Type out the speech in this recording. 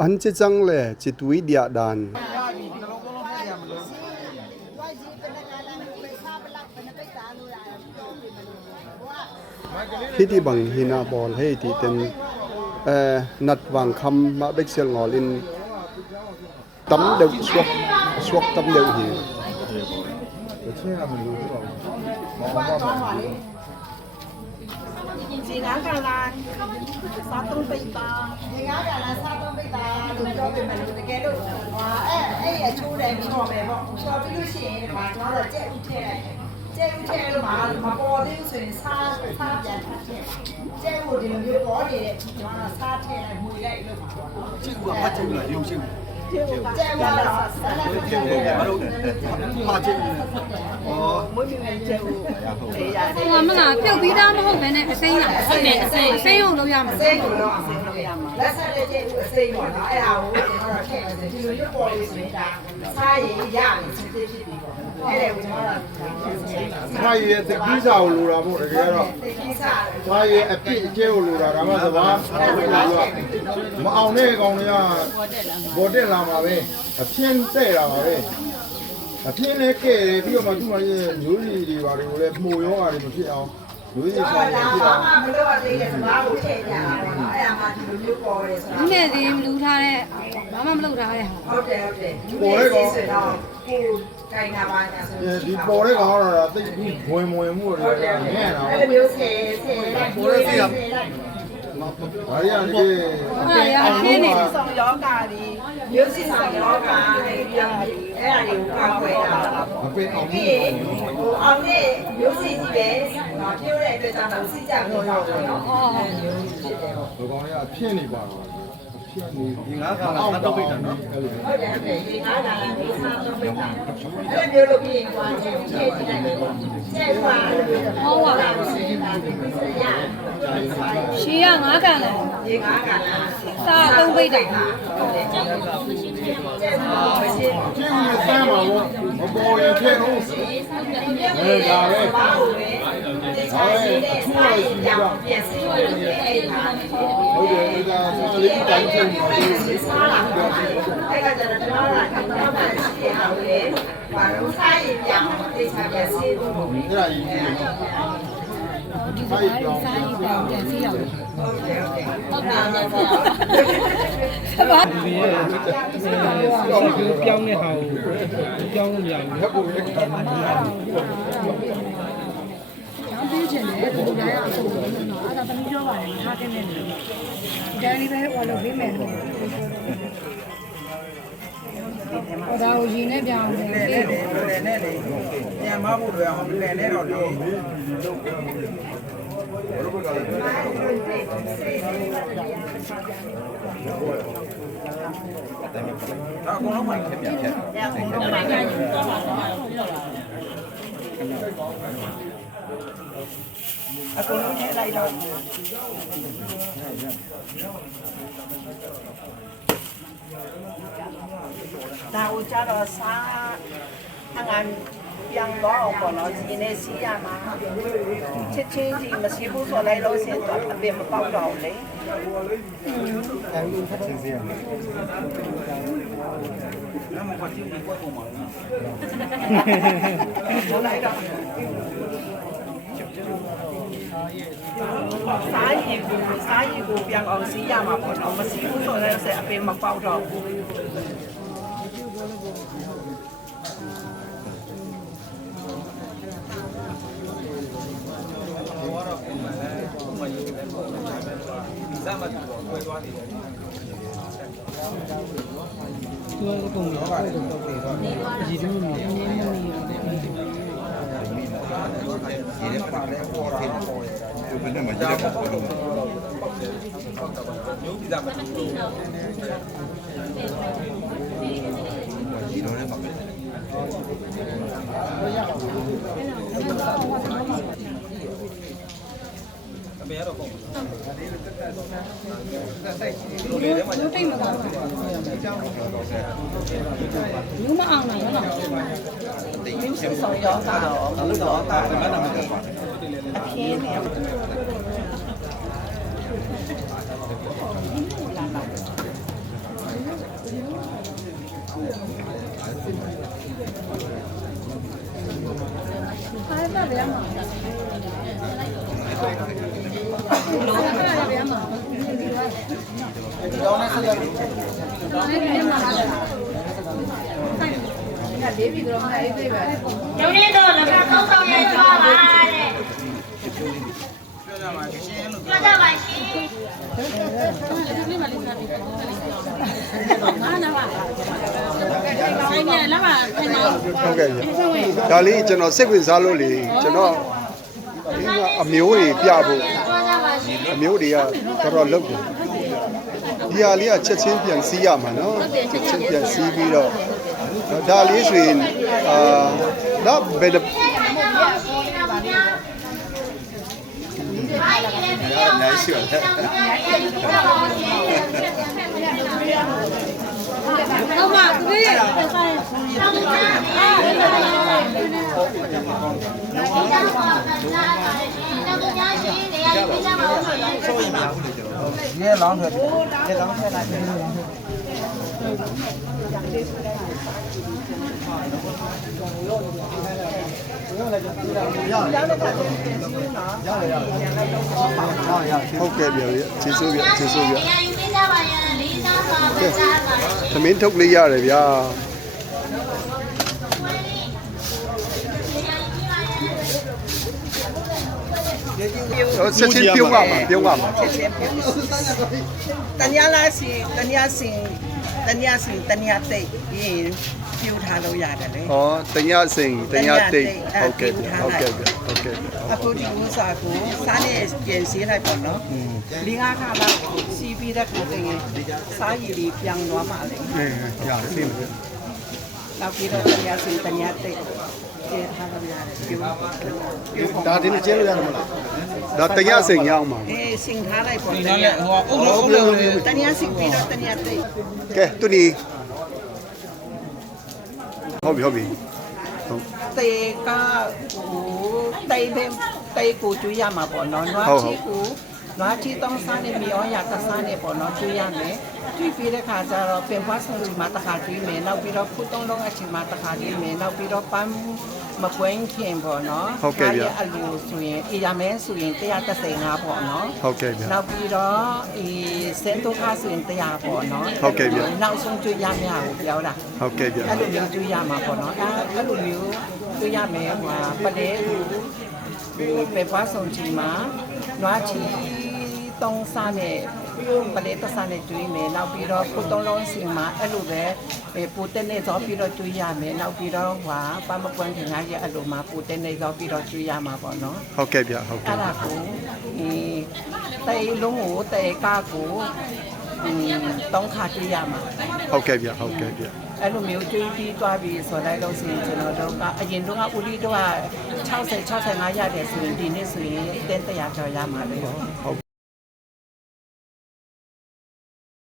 อันจะจังเลยจิตวิทยาดานที่ที่บังฮินาบอลให้ที่เป็นนัดวางคำมาเบกเซียงอลินตั้มเดือดสวกตั้มเดือดหิวสีน้ำกาลานซาตุ้งไปตาสีน้ำกาลานซาตุ้งไปตาดูจอเป็นมันดูตะแกดูว่าชูแดงชอบแบบว่าชอบไปดูสีเนี่ยมาเราจะเจ๊อุเทนเจ๊อุเทนมาปอดที่สุดซาแบบเจ๊อุดินอยู่ปอดเนี่ยมาซาเทนมือได้เลยมาชื่อว่าพัชรียุ่งชื่อเจ๊ว่าเจ๊ว่ามาเจ๊อ๋อไม่มีเงินเจ๊ဟိုမလားပြုတ်ပြီးသားမဟုတ်ဘဲနဲ့အစိမ်းလားအစိမ်းရုံလုပ်ရမှာအစိမ်းရုံလုပ်ရမှာလက်ဆက်တဲ့ကျဲအစိမ်းပေါ့နော်အဲ့ဒါကိုကျွန်တော်ထည့်မယ်ဒီလိုရွက်ပေါ်လေးဆိုရင်ဒါစားရည်ရမယ်စစ်စစ်ဖြစ်ပြီးပေါ့အဲ့ဒါကိုကျွန်တော်စားရည်တကိစားကိုလိုတာပေါ့တကယ်တော့စားရည်အပြည့်အကျဲကိုလိုတာဒါမှသဘာမအောင်တဲ့ကောင်တွေကဘော်တက်လာမှာပဲအပြင်းတဲ့လာမှာပဲအပြင်းလည်းကဲတယ်ပြီးတော့မှသူ့မှာမျိုးရည်တွေပါတွေကိုလည်းမှုရောတာတွေမဖြစ်အောင်မျိုးရည်ဆိုင်တွေဖြစ်အောင်မလို့အသေးတဲ့စကားကိုထည့်ကြတာပေါ့နော်အဲ့ဒါမှဒီလိုမျိုးပေါ်တယ်ဆိုတာဒီနေ့ဒီမလူထားတဲ့ဘာမှမလုပ်ထားတဲ့ဟာဟုတ်တယ်ပေါ်တဲ့ကောင်ဆိုတော့ကိုကိုင်နာပါညာဆိုဒီပေါ်တဲ့ကောင်ကတော့တိတ်ပြီးဝင်မှုတွေကငဲ့တာအဲ့လိုမျိုးဆယ်ပေါ်တဲ့စီကဘာရလဲအပြင်းနေဆောင်ယောဂါဒီမျိုးစစ်ဆောင်ယောဂါအဲ့ဒါတွေကိုကောက်ွယ်တာမပင်အောင်ဒီဟိုအောင်နဲ့မျိုးစစ်ကြီးပဲပြောတဲ့အတွက်ကြောင့်လို့စစ်ကြပြီးတော့နော်မျိုးဖြစ်တယ်ပေါ့ဒီကောင်တွေကအဖြစ်နေပါတော့ဒီငါးခါလာတော့ပိတ်တာနော်ဟုတ်တယ်ဒီငါးခါလာဒီစားတော့ပိတ်တာအဲ့လိုမျိုးလုပ်ပြီးကွာကျဲကျဲကြည့်လိုက်တယ်ပေါ့ကျဲကွာဟောပါလားရှီရငါးကန်လားဒီငါးကန်လားစားတော့ပိတ်တာဟုတ်တယ်ကျဲကောင်းမရှိသေးဘူးကျဲကောင်းမရှိကျင်းနေစမ်းပါဘောမပေါ်ရင်ဖြစ်တော့ဒါပဲဘာလို့လဲဒီစားရည်တဲ့စားရည်ကြောင့်ပြန်စီလို့အဲ့ဒါဟုတ်တယ်ဒါစားလေးတိုင်းချင်းပါလို့စားလာတော့အဲ့ကကျတော့ကျွန်တော်ကတော့မှရှိရအောင်လေဘာလို့စားရည်ပြောင်းတိတ်ချပြန်စီလို့အဲ့ဒါကြီးဒီစားရည်ပြောင်းပြန်စီရအောင်ဟုတ်တယ်ဟုတ်တယ်ဘာဒီရဲ့ပြောင်းတဲ့ဟာကိုပြောင်းလို့မရဘူးဟက်ကိုလက်ခံကျောင်းပြေးချင်တယ်ဒီလိုများရအောင်ဆိုတော့အဲ့ဒါသမီးပြောပါတယ်မထားတဲ့နဲ့နေဒါလေးပဲဟောလို့ပေးမယ်လို့ဟောဒါကိုရင်နဲ့ပြောင်းတယ်နဲ့ပြန်မဖို့တော့အောင်လဲနဲ့တော့လို့အကုန်လုံးမှဖြတ်ပြဖြတ်အကုန်လုံးထည့်လိုက်တော့ဒါကိုကြတော့စားအငန်းပြန်တော့ပေါ့နော်ဒီနေ့စီးရမှာချက်ချင်းကြီးမရှိဘူးဆိုလိုက်လို့ရှိရင်တော့အပင်မပေါက်တော့လေအဲဒီထပ်ချင်းစီရမယ်နမပတ်ကြည့်ကွာပုံမှာကျွန်တော်တော့စားရည်ကိုပြန်အောင်စီးရမှာပေါ့နော်မရှိဘူးဆိုလည်းအပင်မပေါက်တော့ဘူးသူကပုံရောတော့တော့ပြေသွားတယ်။ဒီလိုမျိုးနည်းနည်းလေးဒီနေ့ပါတယ်ပေါ်တာပေါ်တယ်ဒီနေ့မရဘူးပေါ်လို့မျိုးပြီးသားမတူဘူး။ဒီလိုနဲ့ပါပဲအမေကတော့ပုံလူတိတ်မကောင်းလူမအောင်နိုင်ဘူးနော်ဆောင်ရောတာတော့အဲ့တော့တာကလည်းမတက်ပါဘူးအပြင်းနေ有那个那个高高也抓来的，抓到吧行。 ဟုတ်ကဲ့ဒါလေးကျွန်တော်စိတ်ဝင်စားလို့လေကျွန်တော်အမျိုးတွေပြဖို့အမျိုးတွေကတော်တော်လုပ်တယ်ဒီဟာလေးကချက်ချင်းပြန်စီးရမှာနော်ချက်ချင်းပြန်စီးပြီးတော့ဒါလေးဆိုရင်တော့ဘယ်နိုင်ရှိတယ် ဟုတ်ပါသူလေး ရေလောင်းထွက်ရေလောင်းထွက်လိုက်တယ် ဟုတ်ကဲ့ဗျာကျေးဇူးဗျာကျေးဇူးဗျာသမင်းထုတ်လေးရတယ်ဗျာချက်ချင်းပြုံးပါမှာပြုံးပါမှာ တန်ရလာစီတန်ရစင်တန်ရစင်တန်ရတိတ်ပြီးပြူထားလို့ရတယ်လေ ဩတညစိန်တညတိတ်ဟုတ်ကဲ့ဗျာဟုတ်ကဲ့ဗျာဟုတ်ကဲ့ဗျာ အခုဒီဥစားကိုစားနေပြင်စီးလိုက်ပေါ့နော်၄၅ခါလောက်စီးပြီးတဲ့ခါတည်းစားရည်လေးပြန်သွားမှလေ ရသိမယ် နောက်ပြီးတော့တန်ရစင်တန်ရတိတ်ကျေထားလို့ရတယ်ပြူ ဒါဒီနေ့ကျင်းလို့ရတယ်မလားဒါတညစိန်ရအောင်ပါ အေးစင်ထားလိုက်ပေါ့တ နား န်ရ နဲ့ဟိုအုပ်လို့အုပ်လို့ တန်ရစင်ပြီးတော့တန်ရတိတ် ကဲသူနီဟုတ်ပြီဟုတ်ပြီဟုတ် တေကဟိုတေဘဲတေကိုကျွေးရမှာပေါ့နော်နွားချီကိုနွားချီတောင်းစားနေမြေဩရတစားနေပေါ့နော်ကျွေးရမယ်ကျွေးပြီးတဲ့ခါကျတော့ပင်ပွားဆုံးဒီမှာတစ်ခါကျွေးမယ်နောက်ပြီးတော့ခုတုံးလုံးအချိန်မှာတစ်ခါကျွေးမယ်နောက်ပြီးတော့ပန်းမကွင်းခင်ပေါ့နော်အလူဆိုရင်အေးရမယ်ဆိုရင်135ပေါ့နော် ဟုတ်ကဲ့ဗျာ နောက်ပြီးတော့စင်တိုခါဆိုရင်100ပေါ့နော်နောက်ဆုံးကျွေးရမယ်ကိုပြောတာ ဟုတ်ကဲ့ဗျာ အဲ့လိုမျိုးကျွေးရမှာပေါ့နော်အဲ့လိုမျိုးကျွေးရမယ်ဟိုပလဲကိုပဲပွားဆုံးချိန်မှာနွားချီတုံးစားနဲ့ပလဲတစားနဲ့ကျွေးမယ်နောက်ပြီးတော့ခုတုံးလုံးစီမှာအဲ့လိုပဲပူတဲ့နေတော့ပြီးတော့ကျွေးရမယ်နောက်ပြီးတော့ဟွာပမကွန်းခင်ဗျာရဲ့အဲ့လိုမှာပူတဲ့နေတော့ပြီးတော့ကျွေးရမှာပေါ့နော် ဟုတ်ကဲ့ဗျာဟုတ်ကဲ့ အဲ့ဒါကိုတေလုံးကိုတေကားကိုတောင်းခါကျွေးရမှာ ဟုတ်ကဲ့ဗျာဟုတ်ကဲ့ဗျာ အဲ့လိုမျိုးကျွေးပြီးသွားပြီးဆိုလိုက်လို့ဆိုရင်ကျွန်တော်တို့ကအရင်တော့ဦးလေးတို့က60 65ရတယ်ဆိုရင်ဒီနေ့ဆိုရင်တင်း100ကျော်ရမှာလေ ဟုတ်